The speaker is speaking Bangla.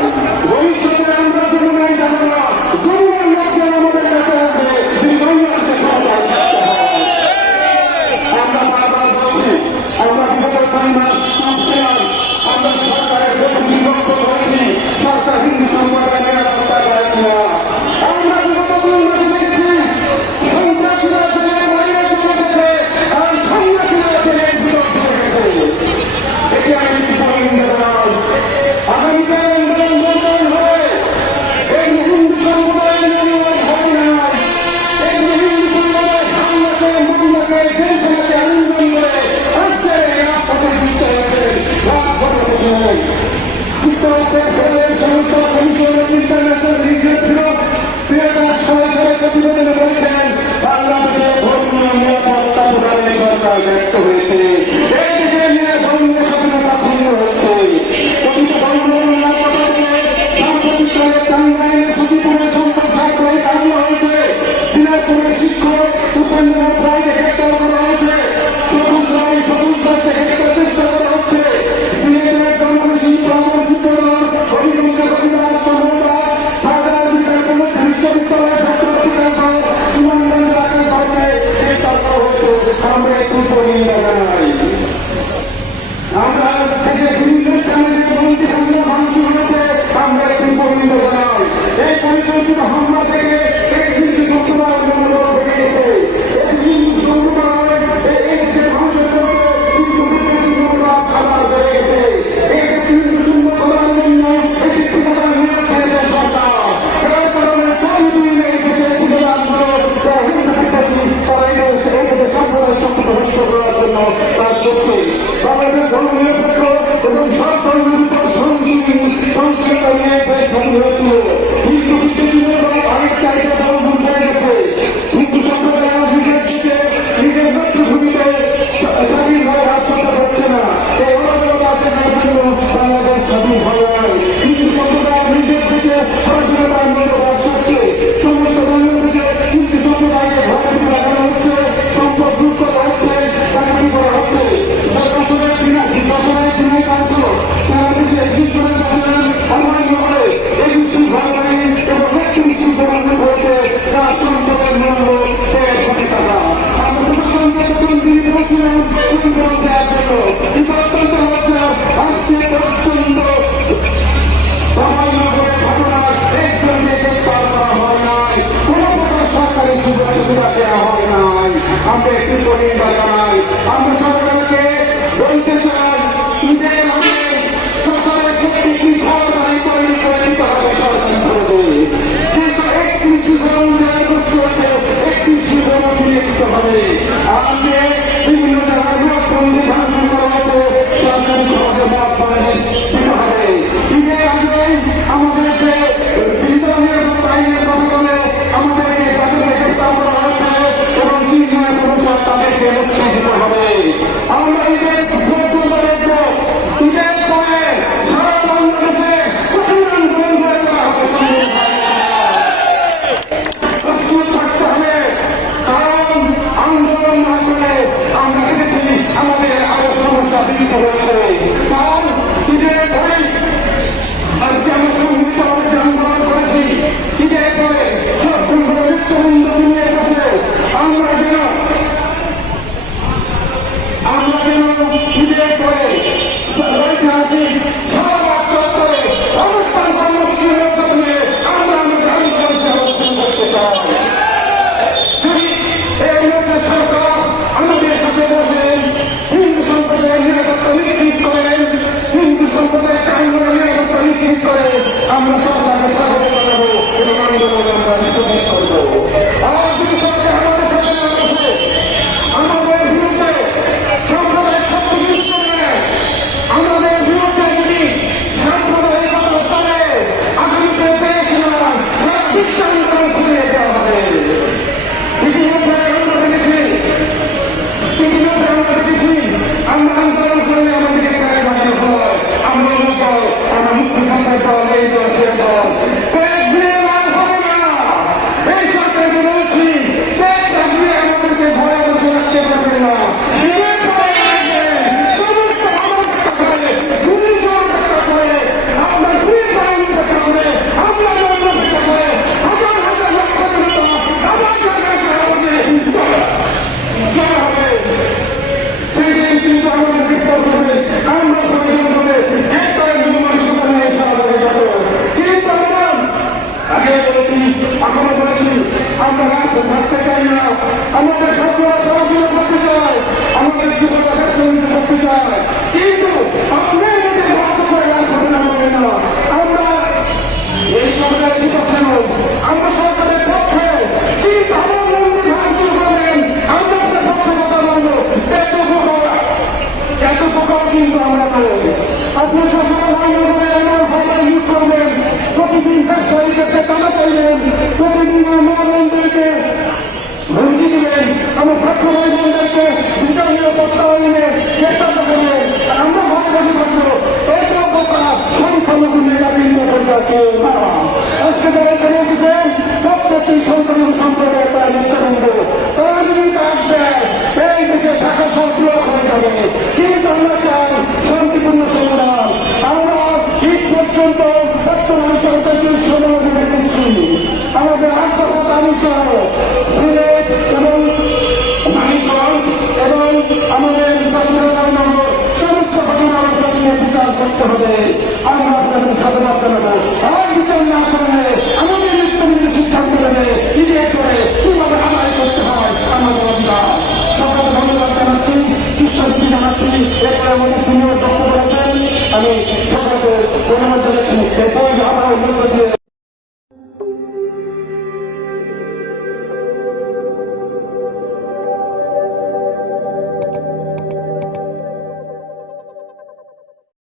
চাই। ভবিষ্যতে আমরা জীবনে যাব না, জীবনের লক্ষ্যে আমাদের কাছে আসবে যদি বাংলাদেশে ক্ষমতায় থাকতে হয়। আমরা বারবার বলছি, আমরা বিগত 2 মাস ছিলাম, আমরা সরকারের প্রতি বিভক্ত হয়েছি, সরকার হিন্দু সম্প্রদায় নিরাপত্তা দেয় কিনা। আমরা বিগত 2 মাসে দেখেছি সন্ত্রাসীরা জেলের বাইরে চলে গেছে আর সন্ন্যাসীরা জেলের বিরুদ্ধে গেছে। এটি আমি বিপরীত জানাই। আগামীকাল আন্দোলন হবে, এই হিন্দু সম্প্রদায়ের নির্মূল হবে না। এই হিন্দু সম্প্রদায় হামলাকে মামলাকে জেলখানাকে আন্দোলন করে আসছে রাজপথে যুক্ত হয়েছে, রাজপথে বসে নেই। যুক্তরাষ্ট্রের ফেডারেল সংস্থা commission of international religious bureau 2006 সালে প্রতিবেদনে বলেছেন বাংলাদেশে ধর্মীয় নিরাপত্তা প্রদানে সরকার ব্যর্থ হয়েছে। এই দেশে ধর্মীয় স্বাধীনতা ভঙ্গ হচ্ছে। কথিত ধর্মীয় নিরাপত্তা দিয়ে সাম্প্রতিককালে টাঙ্গাইলে সচিপুরে সম্প্রসার করে কামলা হয়েছে। দিনাজপুরের শিক্ষক উপেন্দ্রনাথ রায়কে গ্রেপ্তার করা হয়েছে। সবুজ রায় সবুজ দাসকে গ্রেপ্তার চেষ্টা করা হচ্ছে। সিলেটের জনগোষ্ঠী পরামর্শিত হরিবংশ কবিরাজ চন্দ্রদাস হাজার বিদ্যালয় বিশ্ববিদ্যালয়ের ছাত্র অধিকার সুনামগঞ্জ রাকেশ ভাইকে গ্রেপ্তার করা হয়েছে। আমরা একটু নিন্দা জানাই। আমরা থেকে বিভিন্ন স্থানে যে বন্দি হামলা ভাঙচুর হয়েছে, আমরা একটু নিন্দা জানাই। এই পরিকল্পিত হামলা থেকে এই হিন্দু সম্প্রদায়ের মনোবল ভেঙে গেছে। এই হিন্দু সম্প্রদায় এই দেশের মানুষের মধ্যে কিন্তু বিদেশি মনোভাব খাবার বেড়ে গেছে। এই দেশে হিন্দু সম্প্রদায়ের জন্য একটি ঠিকাদার নিয়োগ করেছে সরকার। এর কারণে প্রতিদিন এই দেশের ঠিকাদারগুলো হিন্দু বিদেশি তারা এই দেশের সম্প্রদায় শক্তি ধ্বংস করার জন্য কাজ করছে। বাংলাদেশের ধর্মনিরপেক্ষ এবং সব ধর্মের উপর সংস্কৃতি নিয়ে বেশ স্বাধীন হয়েছিল। হিন্দু বিদ্বেষীদের অনেক চাহিদা দলগুলো হয়ে গেছে। হিন্দু সম্প্রদায় নিজের দিকে নিজের মাতৃভূমিতে স্বাধীনভাবে রাজ করতে পারছে না। এই অরাজকতা দেখার জন্য বাংলাদেশ স্বাধীন হয় নাই। হিন্দু সম্প্রদায় নিজের দিকে স্বাধীনতার মধ্যে বাস করছে। সমস্ত বাংলাদেশে হিন্দু সম্প্রদায়কে ঘরে রাখা হচ্ছে, সম্পদ লুট করা হচ্ছে, চাকরি করা হচ্ছে। বছরের দিনাই কাউন্সিল সারা দেশে বিশ্বরের বছরের অনলাইন করে এই মিষ্টি ভালো এবং একটি মিষ্টি প্রমাণ হয়েছে। থাকতে চাই না, আমাদের ছাত্ররা পড়াশোনা করতে চায়, আমাদের যুবকরা চাকরি করতে চায়, কিন্তু আমাদের নিজের বাস্তবায় আর ঘটনা হবে না। আমরা এই সরকারের বিপক্ষে নই, আমরা সরকারের পক্ষে। কি ধর্মমন্দির ভাঙচুর করবেন, আমরা আপনার পক্ষে কথা বলবো, এত প্রকার কিন্তু আমরা নই। আপনি সবসময় এমন ভাষায় ইউজ করবেন, প্রতিদিন ফ্যাক্টরিকে টানা পাইবেন, প্রতিদিন মা বোনদেরকে হুমকি দিবেন, আমার ছাত্র ভাই বোনদেরকে বিচার নিরাপত্তা আইনে চেষ্টা করবেন। আর আমরা ভালো বসে থাকবো, এত বোকা সংখ্যালঘু নিরাপীড়িত সরকার কেউ না। আজকে যারা এখানে এসেছেন প্রত্যেকটি সংখ্যালঘু সম্প্রদায় তারা নেতৃবৃন্দ, তারা যদি কাজ দেয় এই দেশে ঢাকা শহর হয়ে যাবে। কিন্তু আমরা চাই শান্তিপূর্ণ সমাধান। আমরা ঈদ পর্যন্ত বর্তমান সরকারকে সমালোচনা করছি। আমাদের আত্মহত্যা দাবি সহ সিলেট এবং মানিকগঞ্জ এবং আমাদের নগর সমস্ত ঘটনার প্রতি বিচার করতে হবে। আমরা আপনাদের সাধনা জানাবো।